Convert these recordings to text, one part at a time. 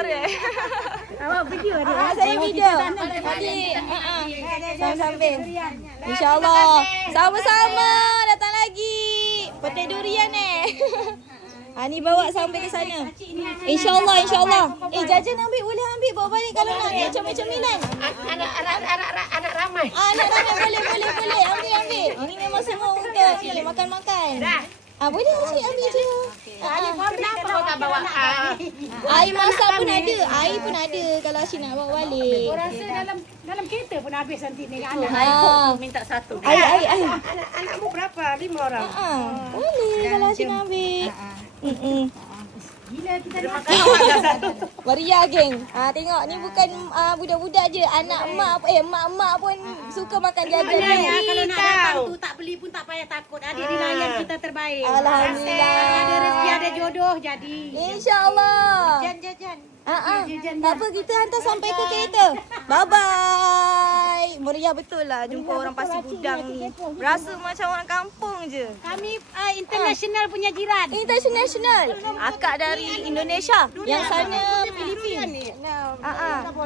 suara. Awak video dia. Saya video. Tadi sambil. InsyaAllah. Sama-sama datang lagi. Petik durian ni bawa sampai ke sana. InsyaAllah. Jajan boleh ambil bawa balik kalau nak. Cemilan. Anak ramai. Anak ramai boleh. Ambil. Ini memang semua untuk makan. Boleh Acik ambil je. Kenapa kau tak bawa Air masak pun ada. Air pun ada kalau Acik nak bawa balik. Kau rasa dalam kereta pun habis nanti ni anak. minta satu? Air. Anakmu berapa? 5 orang. Boleh kalau Acik nak ambil. Gila kita nak Waria geng. Tengok ni bukan budak-budak je. Anak mak pun suka makan jajan ni. kalau nak datang tu tak beli pun tak payah takut. Adik dilayan kita terbaik. Alhamdulillah. Ada rezeki, ada jodoh jadi. InsyaAllah. Jajan. Tak apa, kita hantar sampai ke kereta. Bye-bye. Meriah betul lah jumpa orang Pasir Gudang ni. Rasa macam orang kampung je. Kami international punya jiran. International. Akak dari Indonesia. Yang sana Filipin.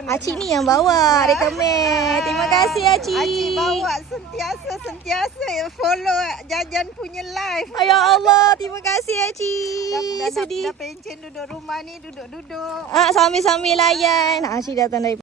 Acik ni yang bawa recommend. Terima kasih Acik. Acik bawa sentiasa follow Jajan punya live. Ya Allah, terima kasih Acik. Sudi. Dah pencen duduk rumah ni, duduk-duduk. Sambil-sambil layan. Acik datang dari